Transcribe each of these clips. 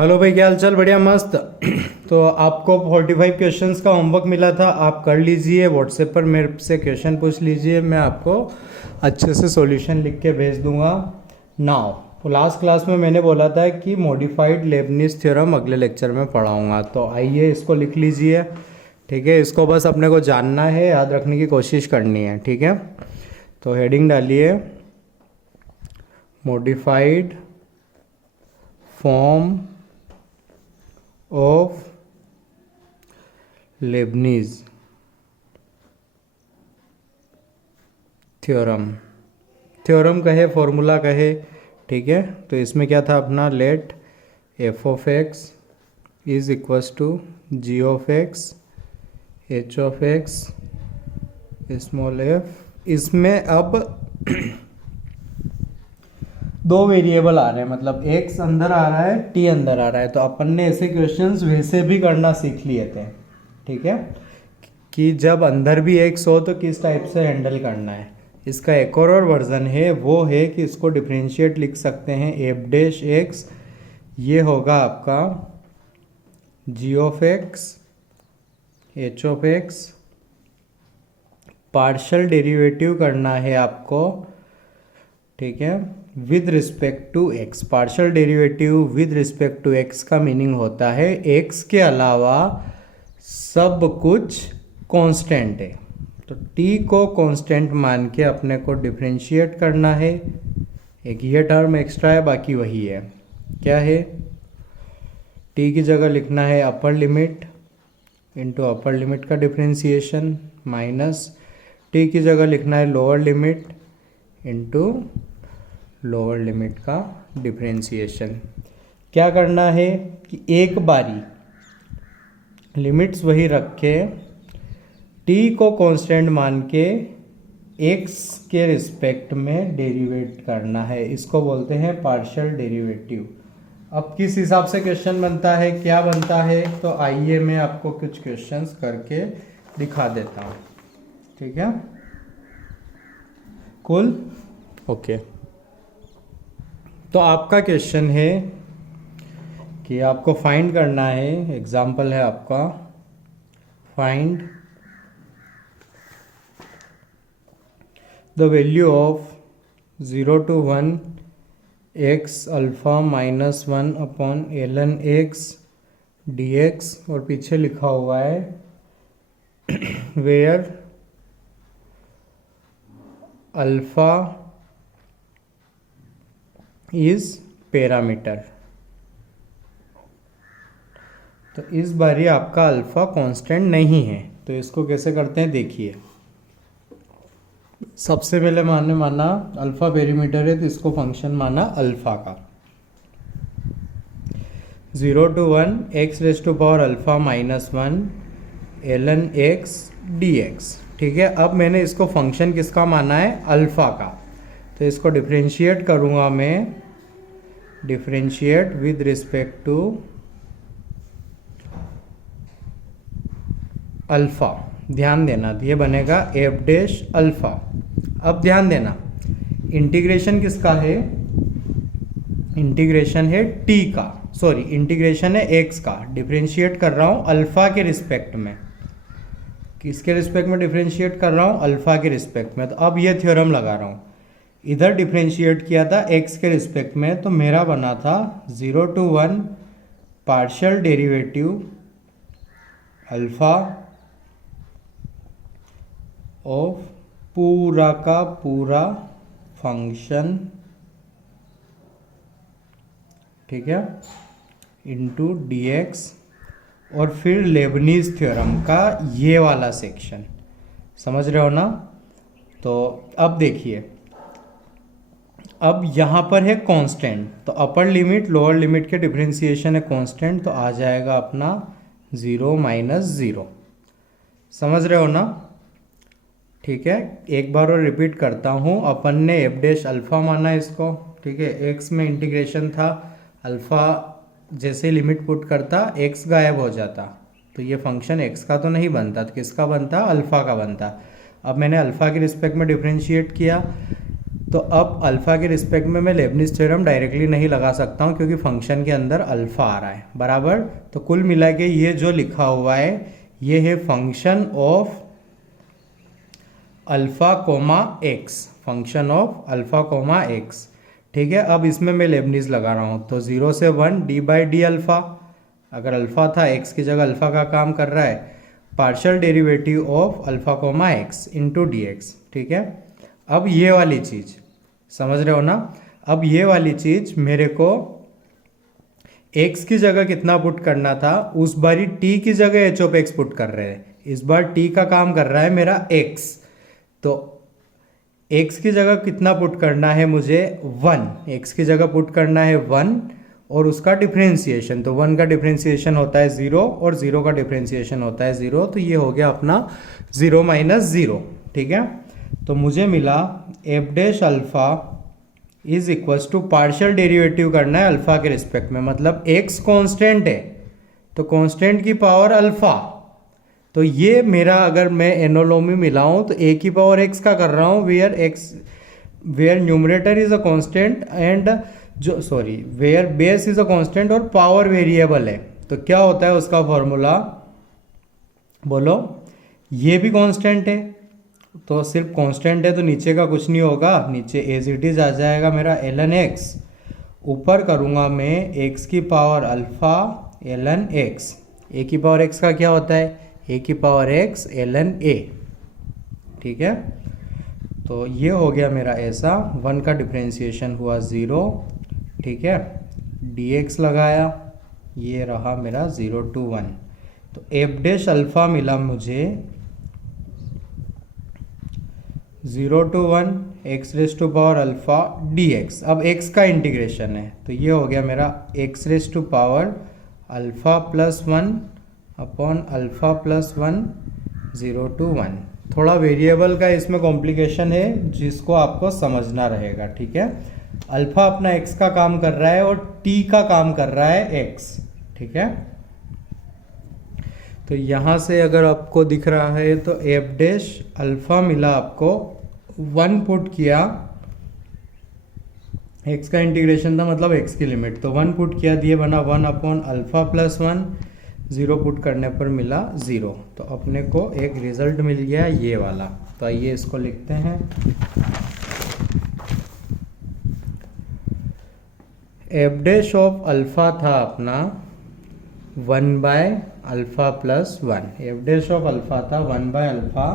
Hello भाई, क्या हाल चाल? बढ़िया, मस्त। तो आपको 45 क्वेश्चंस का होमवर्क मिला था, आप कर लीजिए। व्हाट्सएप पर मेरे से क्वेश्चन पूछ लीजिए, मैं आपको अच्छे से सॉल्यूशन लिख के भेज दूंगा। नाउ लास्ट क्लास में मैंने बोला था कि मॉडिफाइड लेबनिज थ्योरम अगले लेक्चर में पढ़ाऊंगा, तो आइए इसको लिख लीजिए। ठीक है, इसको बस अपने को जानना है, याद रखने की कोशिश करनी है। ठीक है, तो हेडिंग डालिए modified form of Leibniz theorem. Theorem कहे, फॉर्मूला कहे, ठीक है। तो इसमें क्या था अपना, let f of x is equals to g of x h of x small f. इसमें अब दो वेरिएबल आ रहे हैं, मतलब एक्स अंदर आ रहा है, टी अंदर आ रहा है। तो अपन ने ऐसे क्वेश्चंस वैसे भी करना सीख लिए थे, ठीक है, कि जब अंदर भी एक्स हो तो किस टाइप से हैंडल करना है। इसका एक और वर्जन है, वो है कि इसको डिफरेंशिएट लिख सकते हैं एफ डैश एक्स। ये होगा आपका g of x h of x. Partial derivative करना है आपको, ठीक है, with respect to x. Partial derivative with respect to x का मीनिंग होता है एक्स के अलावा सब कुछ कांस्टेंट है। तो t को कांस्टेंट मान के अपने को डिफरेंशिएट करना है। एक ये टर्म एक्स्ट्रा है, बाकी वही है। क्या है, t की जगह लिखना है upper limit into upper limit का डिफरेंशिएशन, माइनस t की जगह लिखना है lower limit into lower limit का डिफरेंशिएशन। क्या करना है कि एक बारी लिमिट्स वही रख के t को कांस्टेंट मान के x के रिस्पेक्ट में डेरिवेट करना है। इसको बोलते हैं पार्शियल डेरिवेटिव। अब किस हिसाब से क्वेश्चन बनता है, क्या बनता है, तो आइए मैं आपको कुछ क्वेश्चंस करके दिखा देता हूँ। ठीक है, कूल, ओके। तो आपका क्वेश्चन है कि आपको फाइंड करना है, एग्जाम्पल है आपका, find the value of 0 to 1 x alpha minus 1 upon ln x dx, और पीछे लिखा हुआ है वेयर अल्फ़ा इज पैरामीटर। तो इस बारी आपका अल्फ़ा कांस्टेंट नहीं है, तो इसको कैसे करते हैं देखिए। सबसे पहले माना अल्फ़ा पैरामीटर है, तो इसको फंक्शन माना अल्फ़ा का। 0 to 1 x raise to power alpha minus 1 ln x dx। ठीक है, अब मैंने इसको फंक्शन किसका माना है, अल्फ़ा का। तो इसको डिफरेंशिएट करूंगा मैं, differentiate with respect to alpha. ध्यान देना, ये बनेगा एफ डैश अल्फ़ा। अब ध्यान देना, इंटीग्रेशन किसका है, इंटीग्रेशन है टी का, सॉरी इंटीग्रेशन है एक्स का। डिफरेंशिएट कर रहा हूँ अल्फ़ा के रिस्पेक्ट में। किसके रिस्पेक्ट में डिफरेंशिएट कर रहा हूँ, अल्फ़ा के रिस्पेक्ट में। तो अब ये थ्योरम लगा रहा हूँ, इधर डिफरेंशिएट किया था x के रिस्पेक्ट में, तो मेरा बना था 0 to 1 partial derivative alpha of पूरा का पूरा फंक्शन, ठीक है, इंटू dx, और फिर लेबनीज थ्योरम का ये वाला सेक्शन। समझ रहे हो ना। तो अब देखिए, अब यहाँ पर है कांस्टेंट, तो अपर लिमिट लोअर लिमिट के डिफरेंशिएशन है कांस्टेंट, तो आ जाएगा अपना 0 माइनस 0। समझ रहे हो ना। ठीक है, एक बार और रिपीट करता हूँ। अपन ने एफ डैश अल्फ़ा माना इसको, ठीक है, एक्स में इंटीग्रेशन था, अल्फ़ा जैसे लिमिट पुट करता एक्स गायब हो जाता, तो ये फंक्शन एक्स का तो नहीं बनता, तो किसका बनता, अल्फ़ा का बनता। अब मैंने अल्फ़ा के रिस्पेक्ट में डिफरेंशिएट किया, तो अब अल्फ़ा के रिस्पेक्ट में मैं लेबनिज़ थ्योरम डायरेक्टली नहीं लगा सकता हूँ क्योंकि फंक्शन के अंदर अल्फ़ा आ रहा है, बराबर। तो कुल मिला के ये जो लिखा हुआ है ये है function of alpha comma x, function of alpha comma x, ठीक है। अब इसमें मैं लेबनिज़ लगा रहा हूँ, तो 0 से 1 डी बाई डी अल्फ़ा, अगर अल्फ़ा था एक्स की जगह अल्फ़ा का काम कर रहा है, partial derivative of alpha comma x into d x, ठीक है। अब ये वाली चीज़ समझ रहे हो ना, अब ये वाली चीज़ मेरे को x की जगह कितना पुट करना था, उस बारी t की जगह एच ऑफ एक्स पुट कर रहे हैं, इस बार t का काम कर रहा है मेरा x, तो x की जगह कितना पुट करना है मुझे 1, x की जगह पुट करना है 1 और उसका डिफ्रेंसिएशन, तो 1 का डिफ्रेंसिएशन होता है 0 और 0 का डिफ्रेंसिएशन होता है 0, तो ये हो गया अपना 0 माइनस 0, ठीक है। तो मुझे मिला f dash alpha is equals to partial derivative करना है अल्फ़ा के रिस्पेक्ट में, मतलब x कांस्टेंट है तो कांस्टेंट की पावर अल्फ़ा, तो ये मेरा अगर मैं एनोलोमी मिलाऊं तो a की पावर x का कर रहा हूं, where numerator is a constant and where base is a constant और पावर वेरिएबल है, तो क्या होता है उसका फॉर्मूला बोलो, ये भी कांस्टेंट है, तो सिर्फ कांस्टेंट है तो नीचे का कुछ नहीं होगा, नीचे एज इट इज आ जाएगा मेरा ln x, ऊपर करूँगा मैं x की power alpha ln x, a की पावर x का क्या होता है, a की पावर x ln a, ठीक है। तो ये हो गया मेरा ऐसा, 1 का डिफ्रेंसिएशन हुआ 0, ठीक है, dx लगाया, ये रहा मेरा 0 to 1, तो एफ डैश अल्फ़ा मिला मुझे 0 to 1 x raise to power alpha dx, अब x का इंटीग्रेशन है तो ये हो गया मेरा x raise to power alpha plus 1 upon alpha plus 1 0 to 1, थोड़ा वेरिएबल का इसमें कॉम्प्लिकेशन है जिसको आपको समझना रहेगा, ठीक है। अल्फ़ा अपना x का काम कर रहा है और t का काम कर रहा है x, ठीक है। तो यहाँ से अगर आपको दिख रहा है तो एफ डैश अल्फ़ा मिला आपको 1 पुट किया, x का इंटीग्रेशन था मतलब x की लिमिट, तो 1 पुट किया, दिए बना 1 अपॉन अल्फ़ा प्लस 1, 0 पुट करने पर मिला 0, तो अपने को एक रिजल्ट मिल गया ये वाला। तो आइए इसको लिखते हैं, एफ डैश ऑफ अल्फ़ा था अपना 1 bye alpha plus 1, F dash of alpha था 1 बाय अल्फ़ा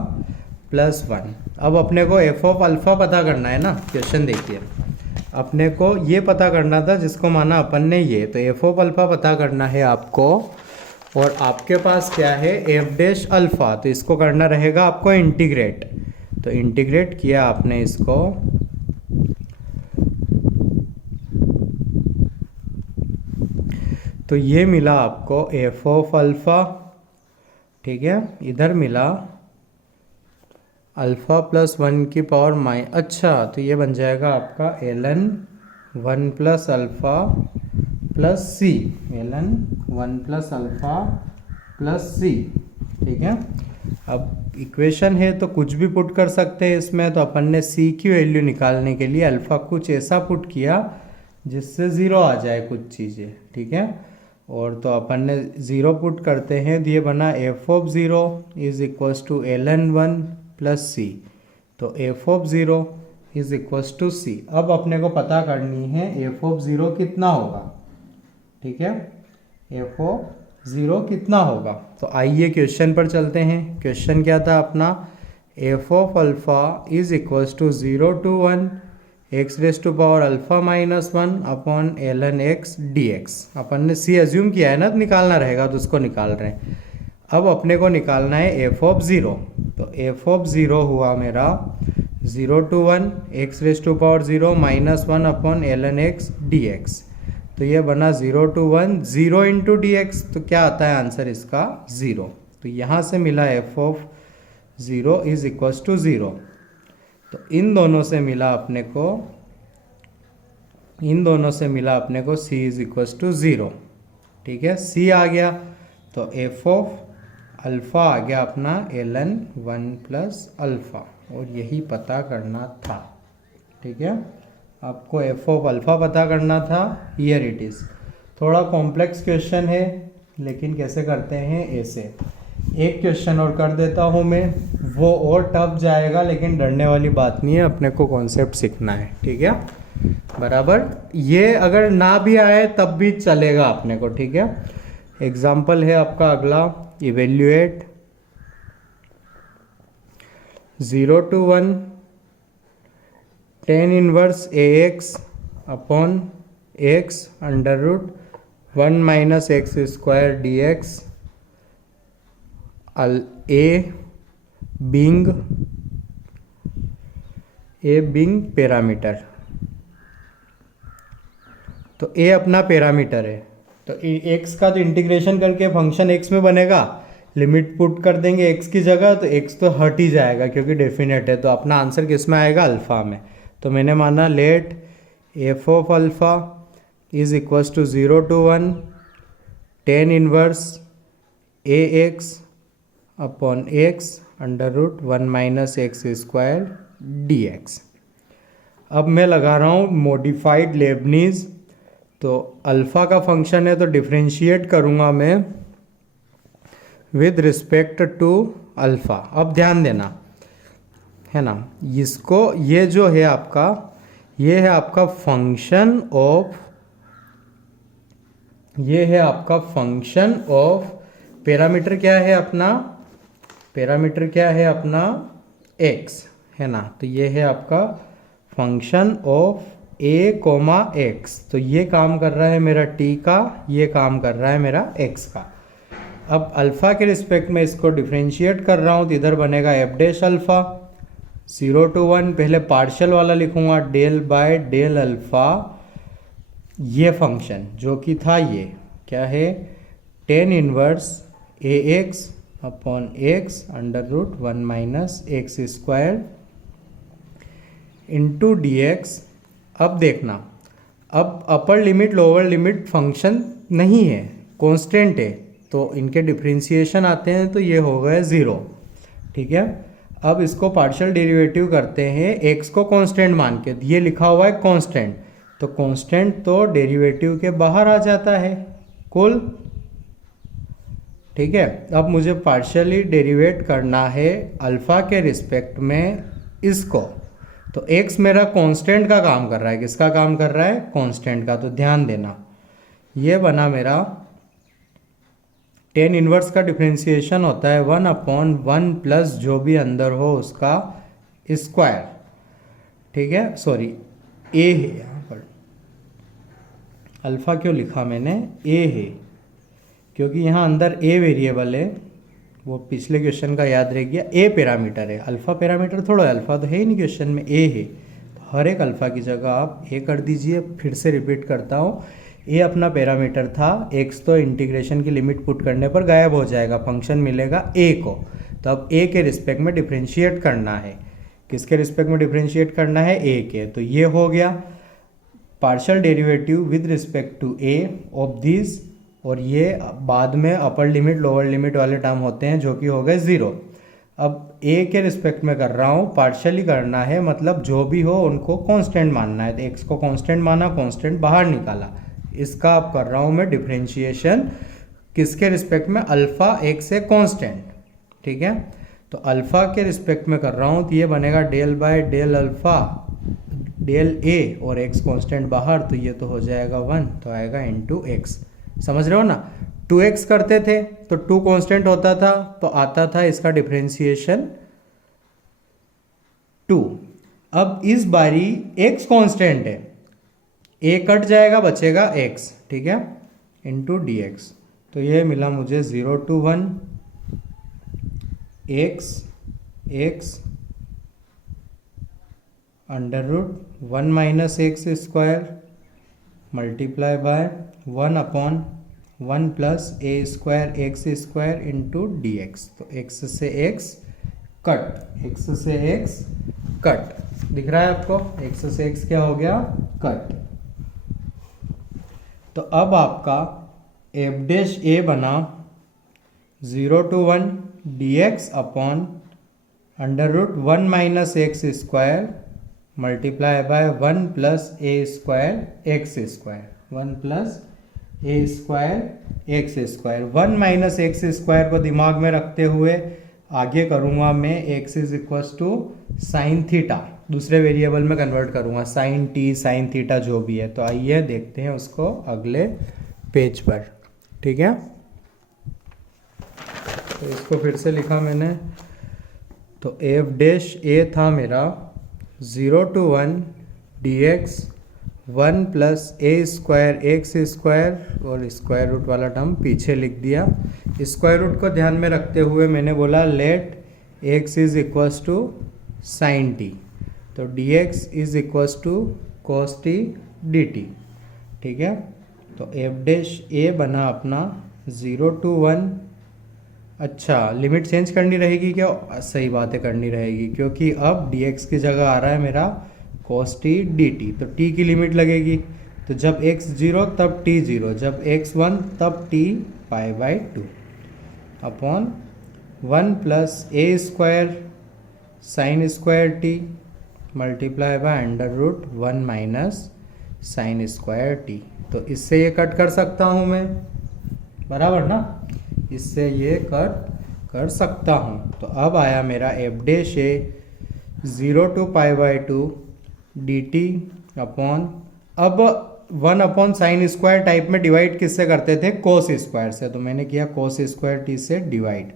प्लस 1। अब अपने को एफ ऑफ अल्फ़ा पता करना है ना, क्वेश्चन देखिए, अपने को ये पता करना था जिसको माना अपन ने ये, तो एफ ऑफ अल्फ़ा पता करना है आपको, और आपके पास क्या है एफ डैश अल्फ़ा, तो इसको करना रहेगा आपको इंटीग्रेट, तो इंटीग्रेट किया आपने इसको, तो ये मिला आपको एफ ऑफ अल्फ़ा, ठीक है, इधर मिला अल्फ़ा प्लस 1 की पावर अच्छा, तो ये बन जाएगा आपका ln 1 प्लस अल्फ़ा प्लस सी, ln 1 प्लस अल्फ़ा प्लस सी, ठीक है। अब इक्वेशन है तो कुछ भी पुट कर सकते हैं इसमें, तो अपन ने सी की वैल्यू निकालने के लिए अल्फ़ा कुछ ऐसा पुट किया जिससे 0 आ जाए कुछ चीज़ें, ठीक है, और तो अपन ने 0 पुट करते हैं, दिए बना f of 0 is equals to ln 1 plus c, तो f of 0 is equals to c. अब अपने को पता करनी है एफ ऑफ 0 कितना होगा, ठीक है, एफ ऑफ 0 कितना होगा। तो आइए क्वेश्चन पर चलते हैं, क्वेश्चन क्या था अपना, f of alpha is equals to 0 to 1 x raise to power alpha minus 1 upon ln x dx, अपन ने सी एज्यूम किया है ना, तो निकालना रहेगा तो उसको निकाल रहे हैं। अब अपने को निकालना है एफ ऑफ 0, तो एफ ऑफ 0 हुआ मेरा 0 to 1 x raise to power 0 minus 1 upon ln x dx, तो ये बना 0 to 1 0 इंटू डी एक्स, तो क्या आता है आंसर इसका 0, तो यहाँ से मिला f of 0 is equals to 0, तो इन दोनों से मिला अपने को c इज इक्वल्स टू 0, ठीक है, c आ गया, तो एफ ऑफ अल्फ़ा आ गया अपना ln 1 प्लस अल्फ़ा, और यही पता करना था, ठीक है, आपको एफ ऑफ अल्फ़ा पता करना था, हियर इट इज़। थोड़ा कॉम्प्लेक्स क्वेश्चन है, लेकिन कैसे करते हैं ऐसे। एक क्वेश्चन और कर देता हूँ मैं, वो और टफ जाएगा, लेकिन डरने वाली बात नहीं है, अपने को कॉन्सेप्ट सीखना है, ठीक है बराबर। ये अगर ना भी आए तब भी चलेगा अपने को, ठीक है। एग्जाम्पल है आपका अगला, evaluate 0 to 1 tan inverse ax upon x under root 1 minus x square dx, a being parameter. तो a अपना पैरामीटर है, तो x का तो इंटीग्रेशन करके फंक्शन x में बनेगा, लिमिट पुट कर देंगे x की जगह, तो x तो हट ही जाएगा क्योंकि डेफिनेट है, तो अपना आंसर किस में आएगा, अल्फ़ा में। तो मैंने माना let f of alpha is equals to 0 to 1 tan inverse a x upon x under root 1 minus x square d x. अब मैं लगा रहा हूँ मॉडिफाइड लेबनीज, तो अल्फ़ा का फंक्शन है तो डिफ्रेंशिएट करूँगा मैं विद रिस्पेक्ट टू अल्फ़ा। अब ध्यान देना है ना, इसको ये जो है आपका, ये है आपका फंक्शन ऑफ, ये है आपका फंक्शन ऑफ, पैरामीटर क्या है अपना, पैरामीटर क्या है अपना x है ना, तो ये है आपका function of a comma x। तो ये काम कर रहा है मेरा t का, ये काम कर रहा है मेरा x का। अब अल्फ़ा के रिस्पेक्ट में इसको डिफ्रेंशिएट कर रहा हूँ, तो इधर बनेगा एफ डैश अल्फ़ा 0 to 1, पहले पार्शियल वाला लिखूंगा डेल बाय डेल अल्फ़ा, ये फंक्शन जो कि था ये क्या है, tan inverse a x upon x under root 1 minus x square into d x. अब देखना, अब upper limit lower limit function नहीं है, कांस्टेंट है, तो इनके डिफ्रेंशिएशन आते हैं तो ये हो गए 0, ठीक है। अब इसको पार्शियल डेरिवेटिव करते हैं x को कांस्टेंट मान के, ये लिखा हुआ है कांस्टेंट, तो कांस्टेंट तो डेरिवेटिव के बाहर आ जाता है कुल, ठीक है। अब मुझे पार्शियली डेरिवेट करना है अल्फ़ा के रिस्पेक्ट में इसको, तो x मेरा कांस्टेंट का काम कर रहा है, किसका काम कर रहा है, कांस्टेंट का। तो ध्यान देना, ये बना मेरा tan इनवर्स का डिफ्रेंशिएशन होता है 1 अपॉन 1 प्लस जो भी अंदर हो उसका स्क्वायर, ठीक है। सॉरी a है यहाँ पर, अल्फ़ा क्यों लिखा मैंने, a है, क्योंकि यहाँ अंदर a वेरिएबल है, वो पिछले क्वेश्चन का याद रह गया, a पैरामीटर है, अल्फ़ा पैरामीटर थोड़ा है, अल्फ़ा तो है ही नहीं क्वेश्चन में, a है, तो हर एक अल्फ़ा की जगह आप a कर दीजिए। फिर से रिपीट करता हूँ, ए अपना पैरामीटर था, x तो इंटीग्रेशन की लिमिट पुट करने पर गायब हो जाएगा, फंक्शन मिलेगा a को, तो अब a के रिस्पेक्ट में डिफ्रेंशिएट करना है, किसके रिस्पेक्ट में डिफ्रेंशिएट करना है, a के। तो ये हो गया partial derivative with respect to a of this, और ये बाद में अपर लिमिट लोअर लिमिट वाले टर्म होते हैं जो कि हो गए 0। अब a के रिस्पेक्ट में कर रहा हूँ, पार्शियली करना है, मतलब जो भी हो उनको कांस्टेंट मानना है, तो x को कांस्टेंट माना, कांस्टेंट बाहर निकाला, इसका अब कर रहा हूँ मैं डिफ्रेंशिएशन किसके रिस्पेक्ट में, अल्फ़ा x है कांस्टेंट, ठीक है। तो अल्फ़ा के रिस्पेक्ट में कर रहा हूँ, तो ये बनेगा del by del alpha del a, और x कांस्टेंट बाहर, तो ये तो हो जाएगा 1, तो आएगा इंटू एक्स। समझ रहे हो ना, 2x करते थे तो 2 कांस्टेंट होता था, तो आता था इसका डिफ्रेंशिएशन 2। अब इस बारी x कांस्टेंट है, a कट जाएगा, बचेगा x, ठीक है, इंटू डी एक्स। तो ये मिला मुझे 0 to 1 x under root 1 minus x square multiply by 1 upon 1 plus a square x square into d x. तो x से x कट, x से x कट, दिख रहा है आपको, x से x क्या हो गया, कट। तो अब आपका एफ डैश ए बना 0 to 1 d x upon under root 1 minus x square multiply by 1 plus a square x square, 1 plus a square x square. 1 minus x square को दिमाग में रखते हुए आगे करूँगा मैं x is equal to sine theta, दूसरे वेरिएबल में कन्वर्ट करूँगा, साइन टी साइन थीटा जो भी है। तो आइए देखते हैं उसको अगले पेज पर, ठीक है। तो इसको फिर से लिखा मैंने, तो एफ डैश ए था मेरा 0 to 1 dx 1 plus a square x square, और स्क्वायर रूट वाला टर्म पीछे लिख दिया। स्क्वायर रूट को ध्यान में रखते हुए मैंने बोला let x is equals to sine t, तो d x is equals to cos t d t, ठीक है। तो एफ डैश ए बना अपना 0 to 1। अच्छा, लिमिट चेंज करनी रहेगी क्या? सही बातें करनी रहेगी, क्योंकि अब dx की जगह आ रहा है मेरा cos t dt, तो t की लिमिट लगेगी। तो जब x 0 तब t 0, जब x 1 तब t pi by 2 upon 1 plus a square sine square t multiply by under root 1 minus sine square t। तो इससे ये कट कर सकता हूँ मैं, बराबर ना, इससे ये कट कर सकता हूँ। तो अब आया मेरा f dash A 0 to pi by 2 D T upon, अब 1 अपॉन साइन स्क्वायर टाइप में डिवाइड किससे करते थे? कोस स्क्वायर से, तो मैंने किया कोस स्क्वायर टी से divide,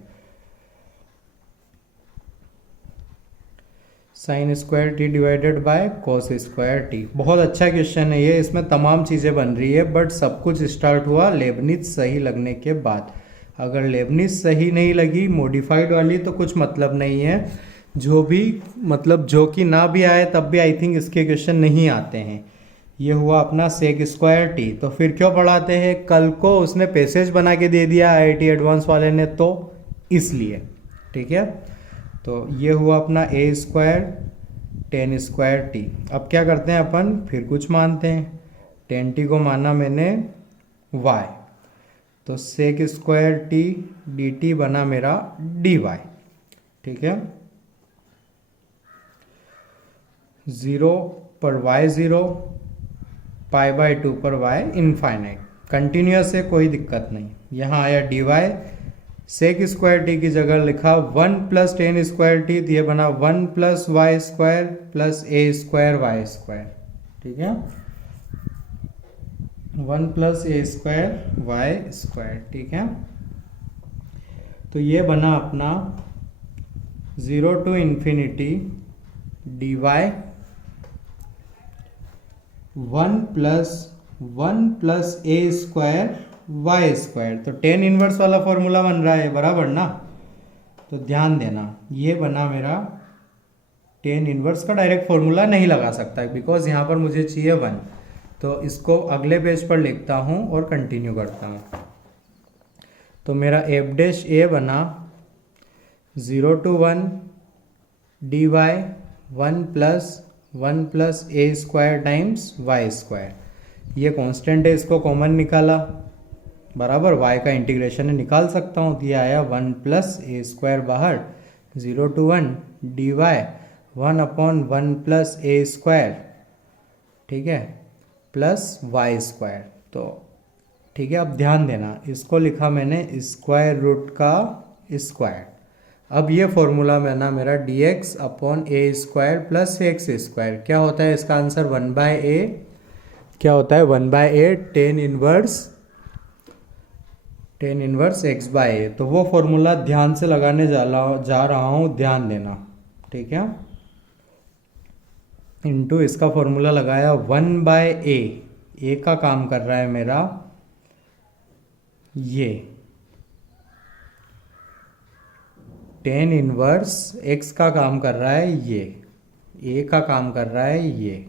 sign square T divided by cos square T. बहुत अच्छा क्वेश्चन है ये, इसमें तमाम चीज़ें बन रही है, बट सब कुछ स्टार्ट हुआ लेबनिज सही लगने के बाद। अगर लेबनिज सही नहीं लगी मॉडिफाइड वाली तो कुछ मतलब नहीं है, जो भी मतलब जो कि ना भी आए तब भी आई थिंक इसके क्वेश्चन नहीं आते हैं। ये हुआ अपना सेक स्क्वायर टी, तो फिर क्यों पढ़ाते हैं? कल को उसने पैसेज बना के दे दिया IIT एडवांस वाले ने, तो इसलिए, ठीक है। तो ये हुआ अपना ए स्क्वायर टेन स्क्वायर टी। अब क्या करते हैं अपन, फिर कुछ मानते हैं, टेन टी को माना मैंने वाई, तो sec square t d t बना मेरा डी वाई, ठीक है। 0 पर y 0, पाई बाई 2 पर y इनफाइनाइट, कंटिन्यूस है, कोई दिक्कत नहीं। यहाँ आया d y, sec square t की जगह लिखा 1 प्लस टेन स्क्वायर टी, तो ये बना 1 plus y square plus a square y square, ठीक है। 1 plus a square y square, ठीक है। तो ये बना अपना 0 to infinity d y 1 plus a square y square, तो टेन इनवर्स वाला फॉर्मूला बन रहा है, बराबर ना। तो ध्यान देना, ये बना मेरा टेन इनवर्स का डायरेक्ट फॉर्मूला नहीं लगा सकता बिकॉज यहाँ पर मुझे चाहिए 1, तो इसको अगले पेज पर लिखता हूँ और कंटिन्यू करता हूँ। तो मेरा एफ डैश ए बना 0 to 1 d y 1 plus a square times y square, ये कांस्टेंट है, इसको कॉमन निकाला, बराबर y का इंटीग्रेशन निकाल सकता हूँ, तो ये आया 1 प्लस ए स्क्वायर बाहर 0 to 1 d y 1 upon 1 plus a square, ठीक है, प्लस वाई स्क्वायर। तो ठीक है, अब ध्यान देना, इसको लिखा मैंने स्क्वायर रूट का स्क्वायर। अब ये फॉर्मूला बना मेरा डी एक्स अपॉन ए स्क्वायर प्लस एक्स स्क्वायर, क्या होता है इसका आंसर? 1 बाय ए, क्या होता है 1 बाय ए टेन इनवर्स एक्स बाय ए। तो वो फॉर्मूला ध्यान से लगाने जा रहा हूँ, ध्यान देना, ठीक है। इनटू इसका फॉर्मूला लगाया 1 बाय ए का काम कर रहा है मेरा ये टेन इनवर्स एक्स का काम कर रहा है, ये ए का काम कर रहा है, ये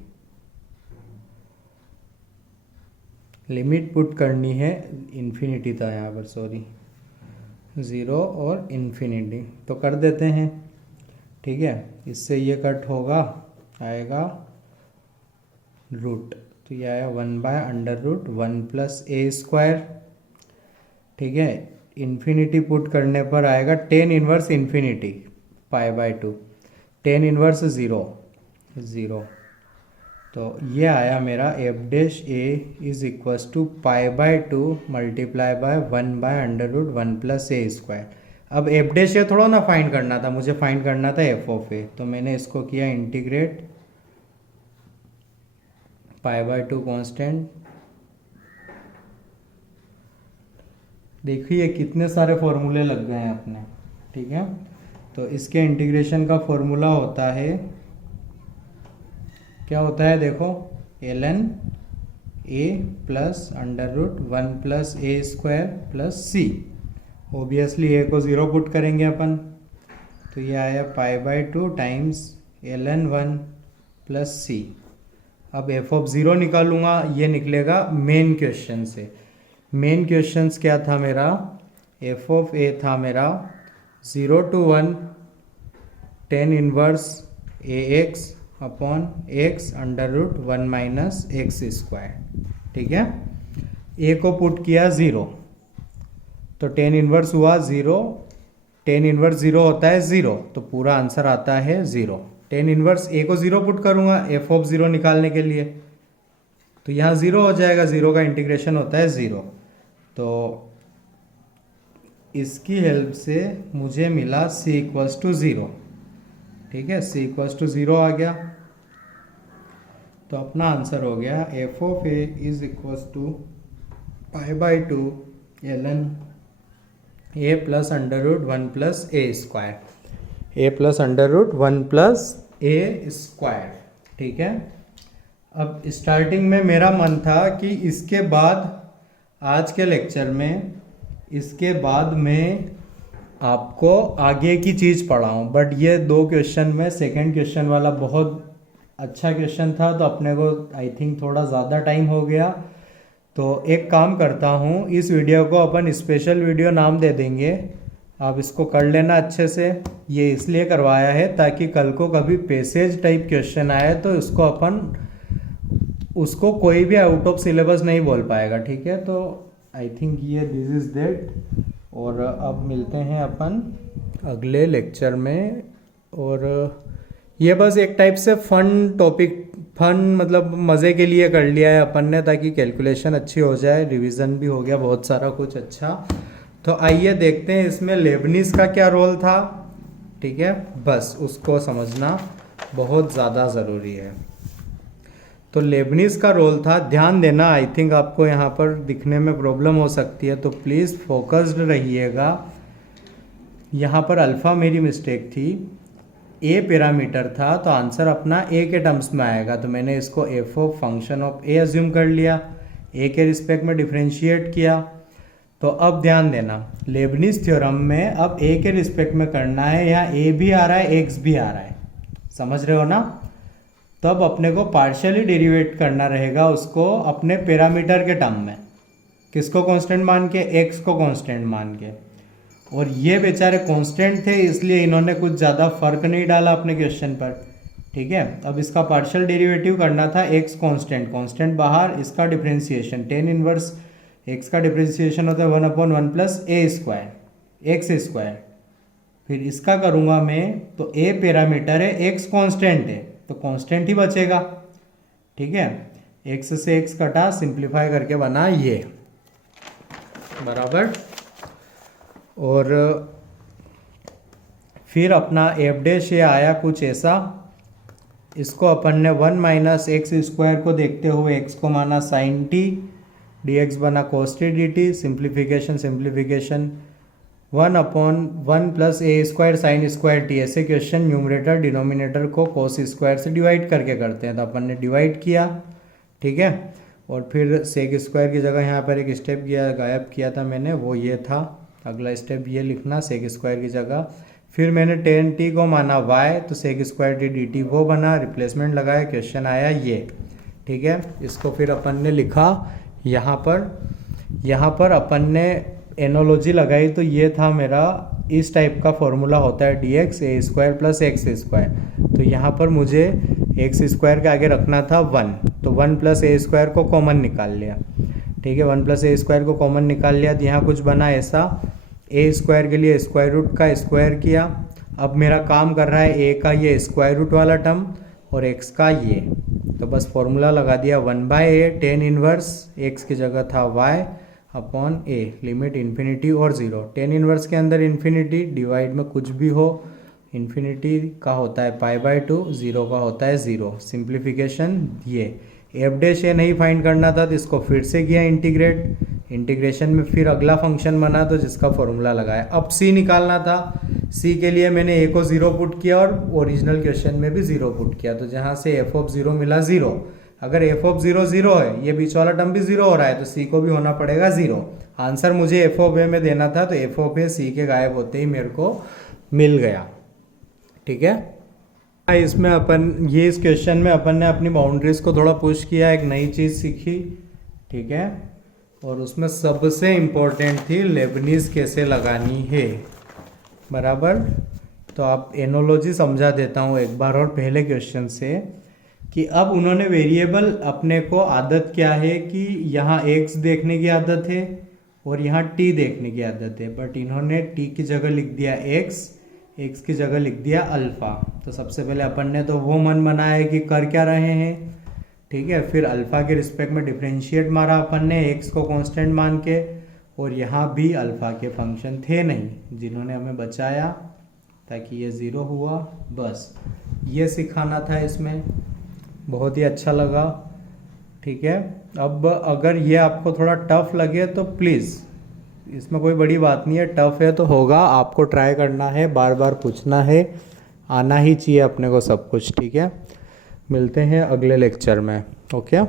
लिमिट पुट करनी है, इन्फिनिटी था यहाँ पर, सॉरी 0 और इन्फिनिटी, तो कर देते हैं, ठीक है। इससे ये कट होगा, आएगा रूट, तो ये आया 1 by under root 1 plus a square, ठीक है। इन्फिनिटी पुट करने पर आएगा tan inverse infinity pi by 2, tan inverse 0, तो ये आया मेरा f dash a is equals to π/2 multiply by 1/√1 plus a square. अब एफ डैश ए थोड़ा ना फाइंड करना था, मुझे फाइंड करना था एफ ऑफ ए, तो मैंने इसको किया इंटीग्रेट π/2 कांस्टेंट। देखिए कितने सारे फॉर्मूले लग गए हैं अपने, ठीक है। तो इसके इंटीग्रेशन का फॉर्मूला होता है, क्या होता है देखो, ln a plus √1 plus a square plus c. Obviously a को ज़ीरो पुट करेंगे अपन, तो ये आया π/2 टाइम्स ln1 प्लस सी। अब एफ ऑफ ज़ीरो निकालूंगा, ये निकलेगा मेन क्वेश्चन से। मेन क्वेश्चंस क्या था मेरा, एफ ऑफ ए था मेरा 0 to 1 tan inverse a x upon x √1 minus x square, ठीक है। ए को पुट किया 0, तो tan इनवर्स हुआ 0, tan इनवर्स 0 होता है 0, तो पूरा आंसर आता है 0। tan इनवर्स ए को 0 पुट करूंगा एफ ऑफ 0 निकालने के लिए, तो यहाँ 0 हो जाएगा, 0 का इंटीग्रेशन होता है 0। तो इसकी हेल्प से मुझे मिला c इक्वल्स टू 0, ठीक है, c इक्वल्स टू 0 आ गया। तो अपना आंसर हो गया f of a is equals to π/2 ln a plus √1 plus a square, a plus √1 plus a square, ठीक है। अब स्टार्टिंग में मेरा मन था कि इसके बाद आज के लेक्चर में इसके बाद मैं आपको आगे की चीज़ पढ़ाऊँ, बट ये 2 क्वेश्चन में सेकंड क्वेश्चन वाला बहुत अच्छा क्वेश्चन था, तो अपने को आई थिंक थोड़ा ज़्यादा टाइम हो गया। तो एक काम करता हूँ, इस वीडियो को अपन स्पेशल वीडियो नाम दे देंगे, आप इसको कर लेना अच्छे से। ये इसलिए करवाया है ताकि कल को कभी पैसेज टाइप क्वेश्चन आए तो उसको कोई भी आउट ऑफ सिलेबस नहीं बोल पाएगा, ठीक है। तो आई थिंक ये दिस इज़ दैट, और अब मिलते हैं अपन अगले लेक्चर में। और ये बस एक टाइप से फन टॉपिक, फन मतलब मज़े के लिए कर लिया है अपन ने, ताकि कैलकुलेशन अच्छी हो जाए, रिवीजन भी हो गया बहुत सारा कुछ अच्छा। तो आइए देखते हैं इसमें लेबनिज का क्या रोल था, ठीक है, बस उसको समझना बहुत ज़्यादा ज़रूरी है। तो लेबनिज का रोल था, ध्यान देना, आई थिंक आपको यहाँ पर दिखने में प्रॉब्लम हो सकती है, तो प्लीज़ फोकस्ड रहिएगा। यहाँ पर अल्फ़ा मेरी मिस्टेक थी, ए पैरामीटर था, तो आंसर अपना ए के टर्म्स में आएगा, तो मैंने इसको F of function of A assume कर लिया, ए के रिस्पेक्ट में डिफ्रेंशिएट किया। तो अब ध्यान देना, लेबनिज थ्योरम में अब ए के रिस्पेक्ट में करना है, यहाँ ए भी आ रहा है एक्स भी आ रहा है, समझ रहे हो ना। तब अपने को पार्शियली डेरिवेट करना रहेगा उसको अपने पैरामीटर के टर्म में, किसको कांस्टेंट मान के, एक्स को कांस्टेंट मान के। और ये बेचारे कांस्टेंट थे, इसलिए इन्होंने कुछ ज़्यादा फर्क नहीं डाला अपने क्वेश्चन पर, ठीक है। अब इसका पार्शियल डेरिवेटिव करना था, एक्स कांस्टेंट बाहर, इसका डिफ्रेंसिएशन tan इनवर्स एक्स का डिफ्रेंसिएशन होता है 1/1 plus a square x square. फिर इसका करूँगा मैं, तो ए पैरामीटर है, एक्स कांस्टेंट है, तो कांस्टेंट ही बचेगा, ठीक है। एक्स से एक्स कटा, सिंप्लीफाई करके बना ये, बराबर। और फिर अपना एफ डैश ये आया कुछ ऐसा, इसको अपन ने 1 माइनस एक्स स्क्वायर को देखते हुए एक्स को माना साइन टी, डी एक्स बना cos t d t, simplification 1/1 plus a square sine square t. ऐसे क्वेश्चन न्यूमरेटर डिनोमिनेटर को कोस स्क्वायर से डिवाइड करके करते हैं, तो अपन ने डिवाइड किया, ठीक है। और फिर सेक स्क्वायर की जगह यहाँ पर एक स्टेप गायब किया था मैंने, वो ये था, अगला स्टेप ये लिखना सेक स्क्वायर की जगह। फिर मैंने tan t को माना y, तो sec square t d t वो बना, रिप्लेसमेंट लगाया, क्वेश्चन आया ये, ठीक है। इसको फिर अपन ने लिखा यहाँ पर अपन ने एनोलॉजी लगाई, तो ये था मेरा, इस टाइप का फॉर्मूला होता है dx ए स्क्वायर प्लस एक्स स्क्वायर। तो यहाँ पर मुझे एक्स स्क्वायर के आगे रखना था 1, तो 1 प्लस ए स्क्वायर को कॉमन निकाल लिया, ठीक है। 1 प्लस ए स्क्वायर को कॉमन निकाल लिया, तो यहाँ कुछ बना ऐसा, ए स्क्वायर के लिए स्क्वायर रूट का स्क्वायर किया। अब मेरा काम कर रहा है ए का ये स्क्वायर रूट वाला टर्म और एक्स का ये, तो बस फॉर्मूला लगा दिया 1/a टेन इनवर्स एक्स की जगह था y upon a, limit infinity और 0। टेन इनवर्स के अंदर इन्फिनिटी, डिवाइड में कुछ भी हो, इन्फिनिटी का होता है π/2, 0 का होता है 0। सिंप्लीफिकेशन ये एफ डैश ए नहीं फाइंड करना था तो इसको फिर से किया इंटीग्रेट, इंटीग्रेशन में फिर अगला फंक्शन बना तो जिसका फॉर्मूला लगाया। अब सी निकालना था, सी के लिए मैंने ए को 0 पुट किया और ओरिजिनल क्वेश्चन में भी 0 पुट किया, तो जहाँ से एफ ऑफ 0 मिला 0। अगर एफ ऑफ 0 0 है, ये बीच वाला टर्म भी 0 हो रहा है, तो सी को भी होना पड़ेगा 0। आंसर मुझे एफ ऑफ ए में देना था, तो एफ ऑफ ए सी के गायब होते ही मेरे को मिल गया। ठीक है, इसमें अपन ये इस क्वेश्चन में अपन ने अपनी बाउंड्रीज को थोड़ा पुश किया, एक नई चीज़ सीखी। ठीक है, और उसमें सबसे इम्पोर्टेंट थी लेबनीज कैसे लगानी है, बराबर। तो आप एनोलॉजी समझा देता हूँ एक बार और पहले क्वेश्चन से, कि अब उन्होंने वेरिएबल अपने को आदत क्या है कि यहाँ x देखने की आदत है और यहाँ t देखने की आदत है, बट इन्होंने t की जगह लिख दिया x की जगह लिख दिया अल्फ़ा। तो सबसे पहले अपन ने तो वो मन बनाया है कि कर क्या रहे हैं। ठीक है, फिर अल्फ़ा के रिस्पेक्ट में डिफरेंशिएट मारा अपन ने x को कांस्टेंट मान के, और यहाँ भी अल्फ़ा के फंक्शन थे नहीं जिन्होंने हमें बचाया ताकि ये 0 हुआ। बस ये सिखाना था इसमें, बहुत ही अच्छा लगा। ठीक है, अब अगर ये आपको थोड़ा टफ लगे तो प्लीज़, इसमें कोई बड़ी बात नहीं है, टफ है तो होगा, आपको ट्राई करना है, बार बार पूछना है, आना ही चाहिए अपने को सब कुछ। ठीक है, मिलते हैं अगले लेक्चर में। ओके।